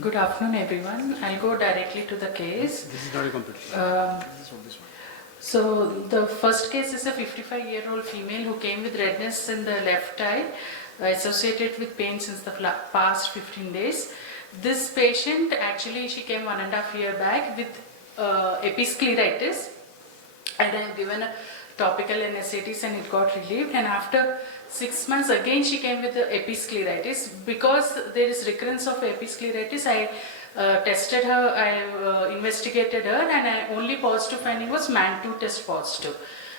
Good afternoon, everyone. I'll go directly to the case. This is not a competition. This is from this one. So the first case is a 55-year-old female who came with redness in the left eye associated with pain since the past 15 days. This patient actually she came 1.5 years back with episcleritis, and I have given a topical NSAIDs and it got relieved, and after 6 months again she came with the episcleritis. Because there is recurrence of episcleritis, I tested her, I investigated her, and I only positive finding was MAN2 test positive.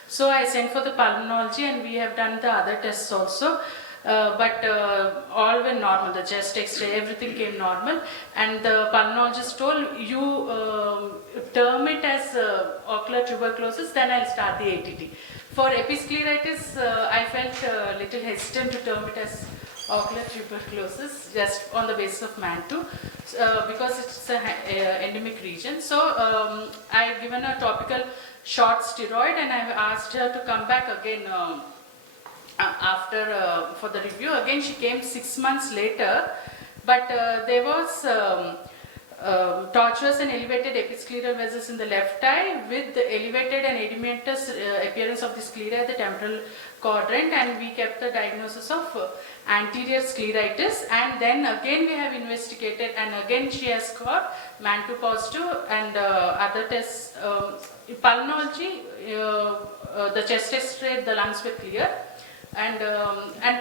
So I sent for the pulmonology and we have done the other tests also. But all were normal, the chest x-ray, everything came normal, and the pulmonologist told you term it as ocular tuberculosis, then I'll start the ATT. For episcleritis, I felt a little hesitant to term it as ocular tuberculosis just on the basis of MAN2 because it's an endemic region. So I've given a topical short steroid and I've asked her to come back again after for the review. Again she came 6 months later, but there was tortuous and elevated episcleral vessels in the left eye with the elevated and edematous appearance of the sclera at the temporal quadrant, and we kept the diagnosis of anterior scleritis. And then again we have investigated, and again she has got MAN2 positive and other tests. In pulmonology, the chest x-ray, the lungs were clear, and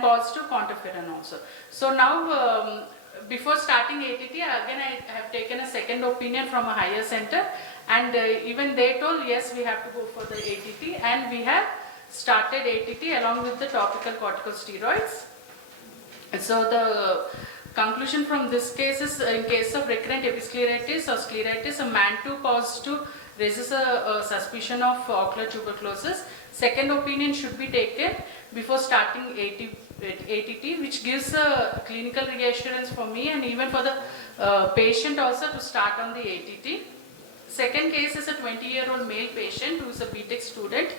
positive quantiferin also. So now before starting ATT, again I have taken a second opinion from a higher center, and even they told yes, we have to go for the ATT, and we have started ATT along with the topical corticosteroids. So the conclusion from this case is, in case of recurrent episcleritis or scleritis, a MAN2 positive raises a suspicion of ocular tuberculosis. Second opinion should be taken before starting ATT, which gives a clinical reassurance for me and even for the patient also to start on the ATT. Second case is a 20-year-old male patient who is a BTech student.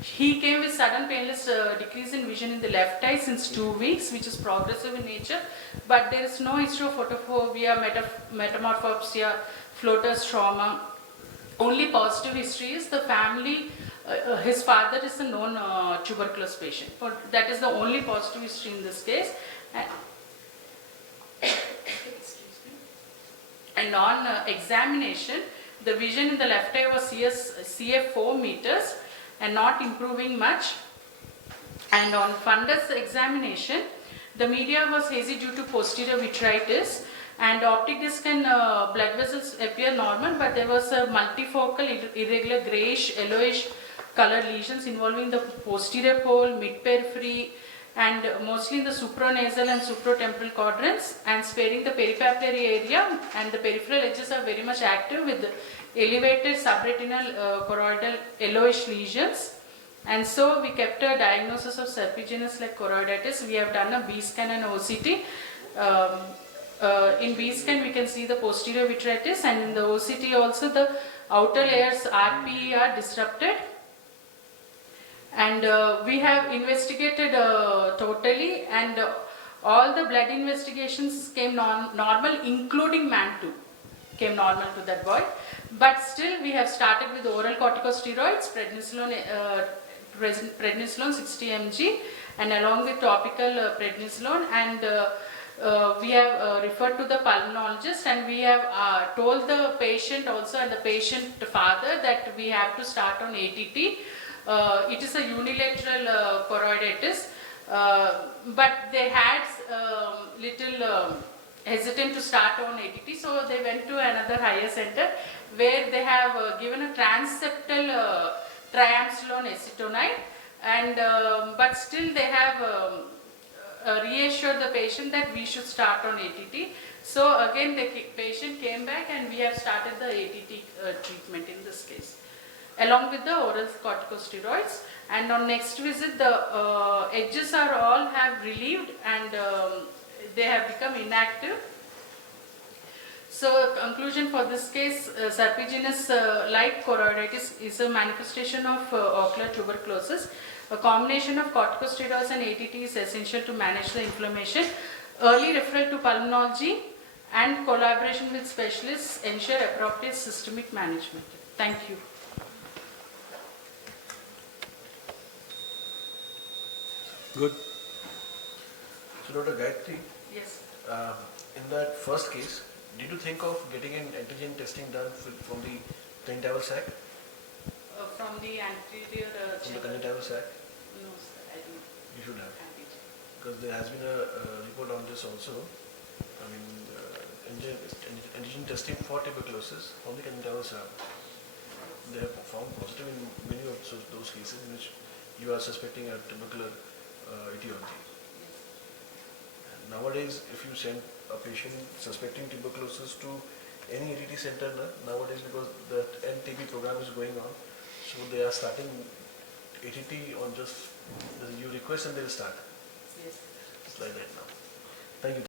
He came with sudden painless decrease in vision in the left eye since 2 weeks, which is progressive in nature, but there is no history of photophobia, metamorphopsia, floaters trauma. Only positive history is the family. His father is a known tuberculosis patient. That is the only positive history in this case. And on examination, the vision in the left eye was CF 4 meters and not improving much. And on fundus examination, the media was hazy due to posterior vitritis, and optic disc and blood vessels appear normal, but there was a multifocal irregular grayish yellowish colored lesions involving the posterior pole, mid-periphery, and mostly in the supranasal and supratemporal quadrants, and sparing the peripapillary area, and the peripheral edges are very much active with elevated subretinal choroidal yellowish lesions. And so we kept a diagnosis of serpiginous like choroiditis. We have done a B scan and OCT. In B scan we can see the posterior vitritis, and in the OCT also the outer layers RPE are disrupted. And we have investigated totally, and all the blood investigations came normal, including MAN2 came normal to that boy. But still we have started with oral corticosteroids, prednisolone 60 mg, and along with topical prednisolone, and we have referred to the pulmonologist, and we have told the patient also and the patient father that we have to start on ATT. It is a unilateral choroiditis, but they had little hesitant to start on ATT, so they went to another higher center where they have given a transeptal triamcinolone acetonide, and but still they have reassured the patient that we should start on ATT. So again the patient came back and we have started the ATT treatment in this case, along with the oral corticosteroids. And on next visit the edges are all have relieved, and they have become inactive. So conclusion for this case, serpiginous like choroiditis is a manifestation of ocular tuberculosis. A combination of corticosteroids and ATT is essential to manage the inflammation. Early referral to pulmonology and collaboration with specialists ensure appropriate systemic management. Thank you. Good. So Dr. Gayatri, Yes. in that first case, did you think of getting an antigen testing done from the conjunctival sac? From the anterior From the conjunctival sac? No, sir, I don't. You should have. Because there has been a report on this also. I mean, antigen testing for tuberculosis from the conjunctival sac. They have found positive in many of those cases in which you are suspecting a tubercular etiology. And nowadays, if you send a patient suspecting tuberculosis to any ATT center nowadays, because that NTB program is going on, so they are starting ATT on just you request and they will start. Yes. It's like that now. Thank you.